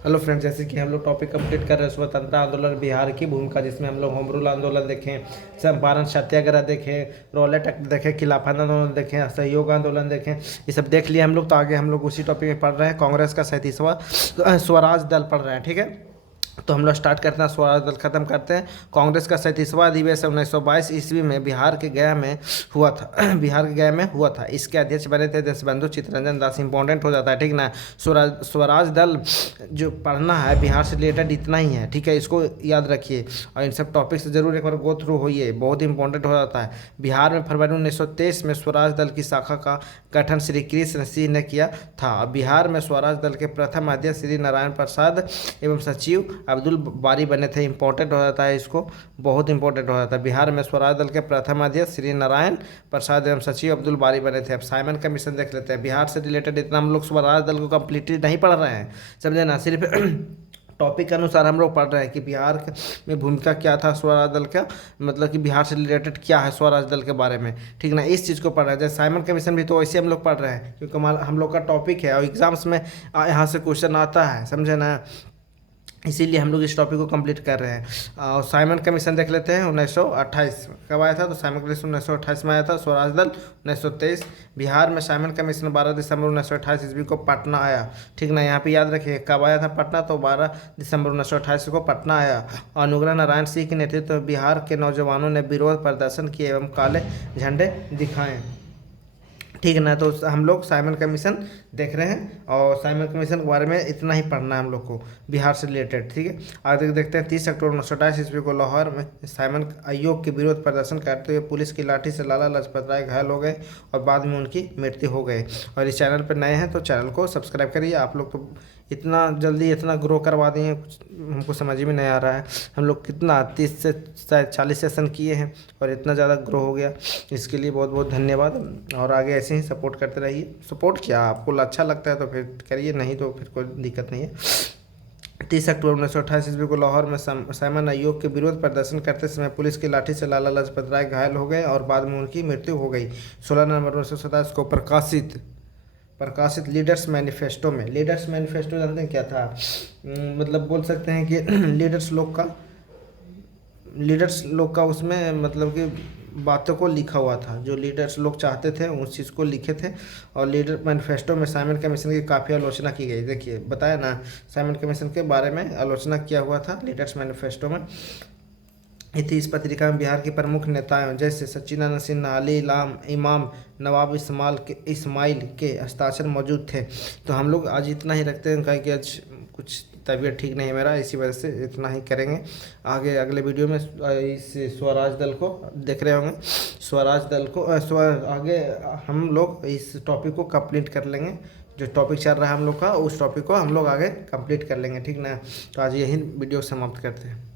Hello friends, जैसे कि हम लोग टॉपिक कंप्लीट कर रहे हैं स्वतंत्रता आंदोलन बिहार की भूमिका, जिसमें हम लोग होम रूल आंदोलन देखें, चंपारण सत्याग्रह देखें, रॉलेट एक्ट देखें, खिलाफत आंदोलन देखें, असहयोग आंदोलन देखें। ये सब देख लिया हम लोग। तो आगे हम लोग उसी टॉपिक में पढ़ रहे हैं। कांग्रेस का 37वां स्वराज दल पढ़ रहे हैं, ठीक है। तो हम लोग स्टार्ट करते हैं, स्वराज दल खत्म करते हैं। कांग्रेस का 37वां अधिवेशन 1922 ईस्वी में बिहार के गया में हुआ था। बिहार के गया में हुआ था। इसके अध्यक्ष बने थे देशबंधु चित्तरंजन दास। इंपॉर्टेंट हो जाता है, ठीक ना। स्वराज दल जो पढ़ना है बिहार से रिलेटेड इतना ही है, ठीक है। इसको याद रखिए और इन सब टॉपिक से जरूर एक बार गो थ्रू होइए, बहुत इंपॉर्टेंट हो जाता है। बिहार में फरवरी 1923 में स्वराज दल की शाखा का गठन श्री कृष्ण सिंह ने किया था। बिहार में स्वराज दल के प्रथम अध्यक्ष श्री नारायण प्रसाद एवं सचिव अब्दुल बारी बने थे। इंपॉर्टेंट हो जाता है, इसको बहुत इंपॉर्टेंट हो जाता है। बिहार में स्वराज दल के प्रथम अध्यक्ष श्री नारायण प्रसाद एवं सचिव अब्दुल बारी बने थे। अब साइमन कमीशन देख लेते हैं। बिहार से रिलेटेड इतना हम लोग स्वराज दल को कम्प्लीटली नहीं पढ़ रहे हैं, समझे ना। सिर्फ टॉपिक के अनुसार हम लोग पढ़ रहे हैं कि बिहार में भूमिका क्या था स्वराज दल का, मतलब कि बिहार से रिलेटेड क्या है स्वराज दल के बारे में, ठीक ना। इस चीज़ को पढ़ रहे हैं। जैसे साइमन कमीशन भी तो वैसे हम लोग पढ़ रहे हैं, क्योंकि हम लोग का टॉपिक है और एग्जाम्स में यहाँ से क्वेश्चन आता है, समझे ना। इसीलिए हम लोग इस टॉपिक को कंप्लीट कर रहे हैं। और साइमन कमीशन देख लेते हैं। 1928 कब आया था, तो साइमन कमीशन 1928 में आया था। स्वराज दल 1923। बिहार में साइमन कमीशन 12 दिसंबर 1928 ईस्वी को पटना आया, ठीक ना। यहाँ पे याद रखिए कब आया था पटना, तो 12 दिसंबर 1928 को पटना आया। और अनुग्रह नारायण सिंह के नेतृत्व में बिहार के नौजवानों ने विरोध प्रदर्शन किए एवं काले झंडे दिखाए, ठीक है ना। तो हम लोग साइमन कमीशन देख रहे हैं और साइमन कमीशन के बारे में इतना ही पढ़ना है हम लोग को बिहार से रिलेटेड, ठीक है। आगे देखते हैं। 30 अक्टूबर 1928 ईस्वी को लाहौर में साइमन आयोग के विरोध प्रदर्शन करते हुए पुलिस की लाठी से लाला लाजपत राय घायल हो गए और बाद में उनकी मृत्यु हो गई। और इस चैनल पर नए हैं तो चैनल को सब्सक्राइब करिए। आप लोग तो इतना जल्दी इतना ग्रो करवा दिए, हमको समझ में नहीं आ रहा है। हम लोग कितना 30 से शायद 40 सेशन किए हैं और इतना ज़्यादा ग्रो हो गया, इसके लिए बहुत बहुत धन्यवाद। और आगे ऐसे ही सपोर्ट करते रहिए। सपोर्ट क्या, आपको अच्छा लगता है तो फिर करिए, नहीं तो फिर कोई दिक्कत नहीं है। 30 अक्टूबर 1928 ईस्वी को लाहौर में साइमन आयोग के विरोध प्रदर्शन करते समय पुलिस की लाठी से लाला लाजपत राय घायल हो गए और बाद में उनकी मृत्यु हो गई। 16 नवंबर 1927 को प्रकाशित लीडर्स मैनिफेस्टो में, लीडर्स मैनिफेस्टो जानते हैं क्या था? मतलब बोल सकते हैं कि लीडर्स लोग का उसमें मतलब कि बातों को लिखा हुआ था, जो लीडर्स लोग चाहते थे उस चीज़ को लिखे थे। और लीडर मैनिफेस्टो में साइमन कमीशन की काफ़ी आलोचना की गई। देखिए बताया ना, साइमन कमीशन के बारे में आलोचना किया हुआ था लीडर्स मैनिफेस्टो में। इस पत्रिका में बिहार के प्रमुख नेताओं जैसे सच्चिदानंद सिन्हा, अली लाम इमाम, नवाब इस्माइल के हस्ताक्षर मौजूद थे। तो हम लोग आज इतना ही रखते हैं, कि आज कुछ तबीयत ठीक नहीं है मेरा, इसी वजह से इतना ही करेंगे। आगे अगले वीडियो में इस स्वराज दल को देख रहे होंगे। स्वराज दल को आगे हम लोग इस टॉपिक को कंप्लीट कर लेंगे। जो टॉपिक चल रहा है हम लोग का, उस टॉपिक को हम लोग आगे कंप्लीट कर लेंगे, ठीक ना। तो आज यही वीडियो समाप्त करते हैं।